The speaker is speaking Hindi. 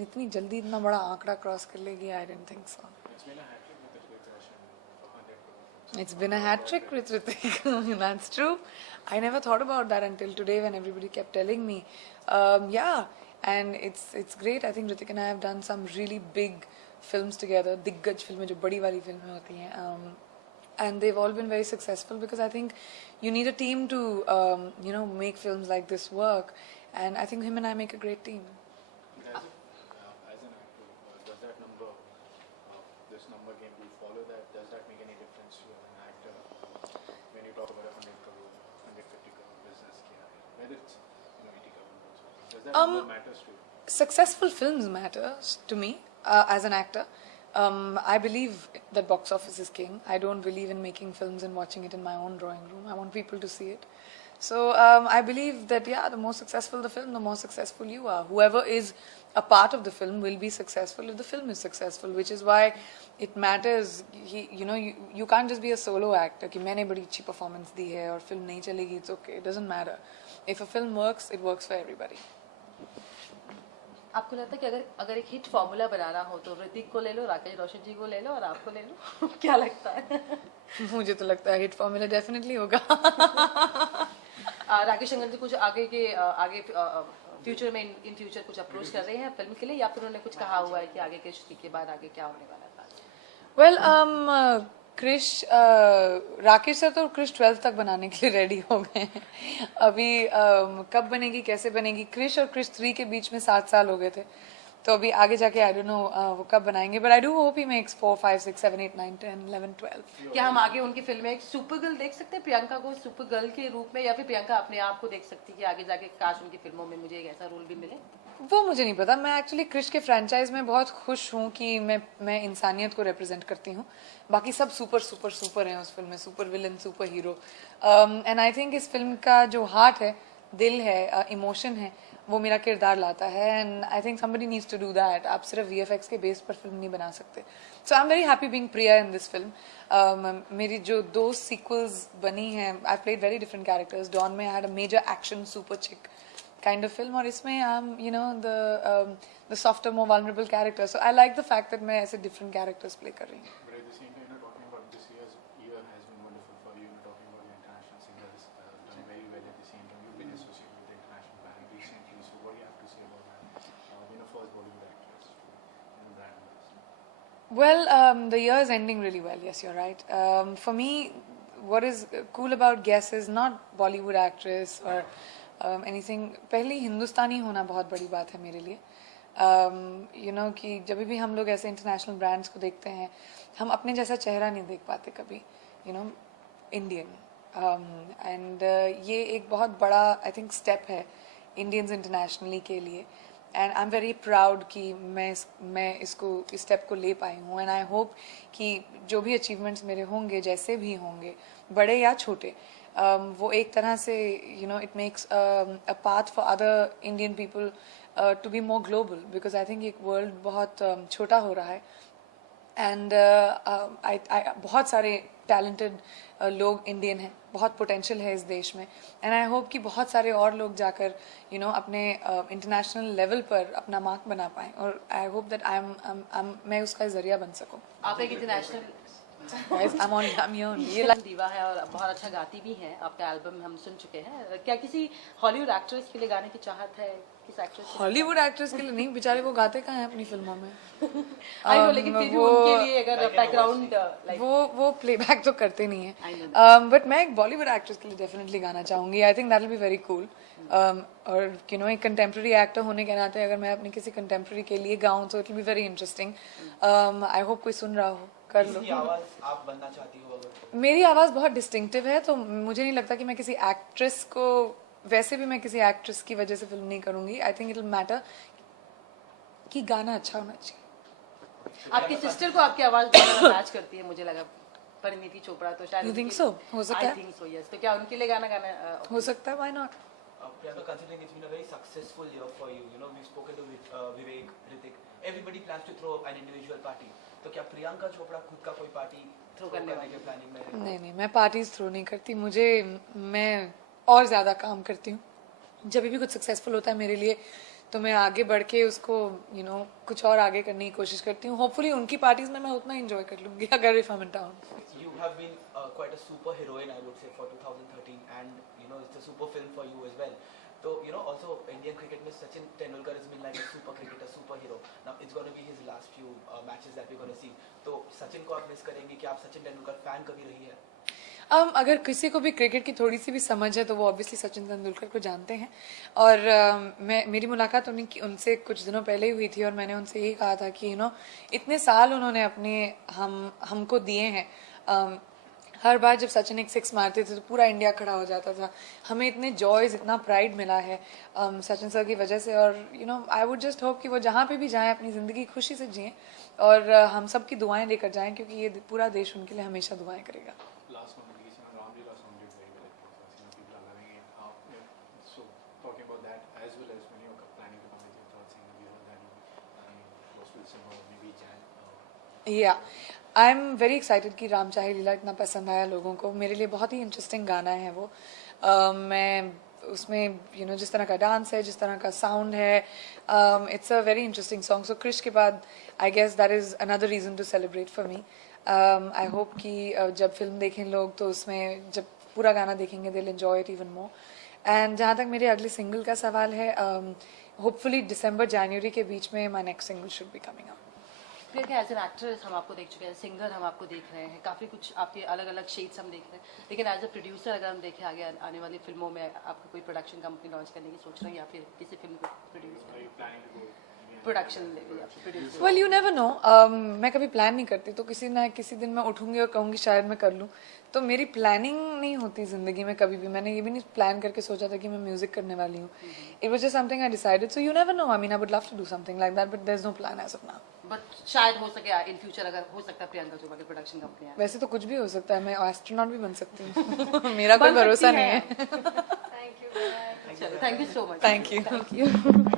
इतनी जल्दी इतना बड़ा आंकड़ा क्रॉस कर लेगी, I didn't think so. It's been a hat trick with Ritik. That's true. I never thought about that until today when everybody kept telling me. Yeah, and it's great. I think Ritik and I have done some really big films together. Diggaj films, जो बड़ी वाली फिल्में होती हैं. And they've all been very successful because I think you need a team to make films like this work. And I think him and I make a great team. As an actor, does that number, this number game, do you follow that? Does that make any difference to you as an actor when you talk about a 100 crore, 150 crore business? Whether it's 80 crore also. Does that number matters to you? Successful films matters to me as an actor. I believe that box office is king. I don't believe in making films and watching it in my own drawing room. I want people to see it. So I believe that the more successful the film, the more successful you are. Whoever is a part of the film will be successful if the film is successful, which is why it matters. You can't just be a solo actor. कि मैंने बड़ी अच्छी performance दी है और film नहीं चलेगी, it's okay. It doesn't matter. If a film works, it works for everybody. आपको लगता है कि अगर एक हिट फॉर्मूला बनाना हो तो ऋतिक को ले लो, राकेश रोशन जी को ले लो और आपको ले लो? क्या लगता है? मुझे तो लगता है हिट फॉर्मूला डेफिनेटली होगा. राकेश शंकर जी कुछ आगे फ्यूचर में इन फ्यूचर कुछ अप्रोच कर रहे हैं फिल्म के लिए, या फिर उन्होंने कुछ कहा हुआ है कि आगे के बाद आगे क्या होने वाला है? वेल क्रिश राकेश सर तो क्रिश 12 तक बनाने के लिए रेडी हो गए हैं. अभी कब बनेगी, कैसे बनेगी, क्रिश और क्रिश 3 के बीच में 7 साल हो गए थे, तो अभी आगे जाके आई डोंट नो वो कब बनाएंगे. But I do hope he makes 4, 5, 6, 7, 8, 9, 10, 11, 12. क्या हम आगे उनकी फिल्म में एक सुपर गर्ल देख सकते हैं, प्रियंका को सुपर गर्ल के रूप में, या फिर प्रियंका अपने आप को देख सकती है कि आगे जाके काश उनकी फिल्मों में मुझे एक ऐसा रोल भी मिले? वो मुझे नहीं पता. मैं एक्चुअली क्रिश के फ्रेंचाइज में बहुत खुश हूँ कि मैं इंसानियत को रिप्रेजेंट करती हूँ. बाकी सब सुपर सुपर सुपर हैं उस फिल्म में, super villain, super hero. And I think इस फिल्म का जो हार्ट है, दिल है, इमोशन है, वो मेरा किरदार लाता है. And I think somebody needs to do that. आप सिर्फ VFX के बेस पर फिल्म नहीं बना सकते. So I am very happy being Priya in this film. मेरी जो 2 सीक्वल्स बनी हैं, I played very different characters. Don में I had a major action super chick kind of film, और इसमें the softer, more vulnerable character. So I like the fact that मैं ऐसे different characters play कर रही हूँ. But at the same time, talking about this year has been wonderful for you. Talking about the international singers done very well. At the same time, you've been associated with the international band recently. So what do you have to say about that? Being a first Bollywood actress in the brand industry. Well, the year is ending really well. Yes, you're right. For me, what is cool about Guess is not Bollywood actress or anything. पहली हिंदुस्तानी होना बहुत बड़ी बात है मेरे लिए. कि जब भी हम लोग ऐसे इंटरनेशनल ब्रांड्स को देखते हैं, हम अपने जैसा चेहरा नहीं देख पाते कभी, इंडियन. एंड ये एक बहुत बड़ा आई थिंक स्टेप है इंडियंस इंटरनेशनली के लिए. And I am very proud कि मैं इस स्टेप को ले पाई हूँ. एंड आई होप कि जो भी अचीवमेंट्स मेरे होंगे, जैसे भी होंगे, बड़े या छोटे, वो एक तरह से it makes a path for other Indian people to be more global, because I think एक world बहुत छोटा हो रहा है. एंड बहुत सारे टैलेंटेड लोग इंडियन हैं, बहुत पोटेंशियल है इस देश में. एंड आई होप कि बहुत सारे और लोग जाकर अपने इंटरनेशनल लेवल पर अपना मार्क बना पाएं, और आई होप दैट मैं उसका जरिया बन सकूं. आप एक इंटरनेशनल ये दीवा है और बहुत अच्छा गाती भी हैं. आपका एल्बम हम सुन चुके हैं. क्या किसी हॉलीवुड एक्ट्रेस के लिए गाने की चाहत है? किस एक्ट्रेस? हॉलीवुड एक्ट्रेस के लिए नहीं, बेचारे वो गाते कहाँ हैं अपनी फिल्मों में. आई नो, लेकिन फिर भी उनके लिए अगर बैकग्राउंड वो प्लेबैक तो करते नहीं है. बट मैं एक बॉलीवुड एक्ट्रेस के लिए डेफिनेटली गाना चाहूंगी. I think that will be very cool. और एक कंटेम्प्रेरी एक्टर होने के नाते अगर मैं अपने किसी कंटेम्प्रेरी के लिए गाऊं तो it will be very interesting. I hope कोई सुन रहा हो, कर लो. आवाज आप बनना चाहती हो? अगर मेरी आवाज बहुत डिस्टिंक्टिव है, तो मुझे नहीं लगता कि मैं किसी एक्ट्रेस को, वैसे भी मैं किसी एक्ट्रेस की वजह से फिल्म नहीं करूंगी. I think it will matter कि गाना अच्छा होना चाहिए. आपकी सिस्टर को आपकी आवाज बहुत मैच करती है, मुझे लगा. परिणीति चोपड़ा तो शायद. You think so? हो सकता है. I think so, yes. तो क्या उनके लिए गाना हो सकता है? Why not? Priyanka, considering it's been a very successful year for you, we've spoken to Vivek, Hrithik. Everybody plans to throw an individual party. तो क्या प्रियंका चोपड़ा खुद का कोई पार्टी थ्रो करने के प्लानिंग में? नहीं, मैं पार्टीज थ्रो नहीं करती. मैं और ज्यादा काम करती हूँ. जब भी कुछ सक्सेसफुल होता है मेरे लिए, तो मैं आगे बढ़ के उसको कुछ और आगे करने की कोशिश करती हूँ. होपफुली उनकी पार्टीज में मैं उतना एंजॉय कर लूंगी अगर if I am in town. You have been quite a super heroine, I would say, for 2013, and it's a super film for you as well. So also Indian cricket में Sachin Tendulkar has been like a super cricketer, superhero. Now it's going to be his last few matches that we're going to see. तो सचिन को आप मिस करेंगे कि आप सचिन तेंदुलकर फैन कभी रही है? अगर किसी को भी क्रिकेट की थोड़ी सी भी समझ है तो वो ऑब्वियसली सचिन तेंदुलकर को जानते हैं. और मेरी मुलाकात उनसे कुछ दिनों पहले ही हुई थी और मैंने उनसे यही कहा था कि इतने साल उन्होंने अपने हमको दिए हैं. हर बार जब सचिन एक सिक्स मारते थे तो पूरा इंडिया खड़ा हो जाता था. हमें इतने जॉयज, इतना प्राइड मिला है सचिन सर की वजह से. और आई वुड जस्ट होप कि वो जहाँ पे भी जाएं अपनी ज़िंदगी खुशी से जिएं और हम सब की दुआएं लेकर जाएं, क्योंकि ये पूरा देश उनके लिए हमेशा दुआएं करेगा. Last one, please. Ramlila song did very well. People are loving it. So talking about that as well as when you're planning to come with your third single, we heard that was with Simba, maybe Jan. या आई एम वेरी एक्साइटेड कि राम चाहे लीला इतना पसंद आया लोगों को. मेरे लिए बहुत ही इंटरेस्टिंग गाना है वो. मैं उसमें जिस तरह का डांस है, जिस तरह का साउंड है, it's a very interesting song. So Krrish के बाद I guess that is another reason to celebrate for me. I hope कि जब फिल्म देखें लोग तो उसमें जब पूरा गाना देखेंगे they will enjoy it even more. And जहाँ तक मेरे अगले सिंगल का सवाल है, होपफुली दिसंबर जनवरी के बीच में my next single should be coming up. Priyanka, as an actress हम आपको देख चुके हैं, सिंगर हम आपको देख रहे हैं, काफ़ी कुछ आपके अलग अलग शेड्स हम देख रहे हैं, लेकिन एज अ प्रोड्यूसर अगर हम देखें आगे आने वाली फिल्मों में आपको कोई प्रोडक्शन कंपनी लॉन्च करने की सोच रहे हैं या फिर किसी फिल्म को produce Are you planning to go? Production या produce? Well you never know. मैं कभी प्लान नहीं करती, तो किसी ना किसी दिन मैं उठूंगी और कहूँगी शायद मैं कर लूँ. तो मेरी प्लानिंग नहीं होती ज़िंदगी में कभी भी. मैंने ये भी नहीं प्लान करके सोचा था कि मैं म्यूजिक करने वाली हूँ. It was just something I decided. So you never know. I mean I would love to do something like that, but there is no plan as of now. But शायद हो सके इन फ्यूचर, अगर हो सकता है प्रियंका चोपड़ा की प्रोडक्शन कंपनी आए. वैसे तो कुछ भी हो सकता है. मैं एस्ट्रोनॉट भी बन सकती हूँ. मेरा कोई भरोसा नहीं है. चलो, thank you so much. Thank you.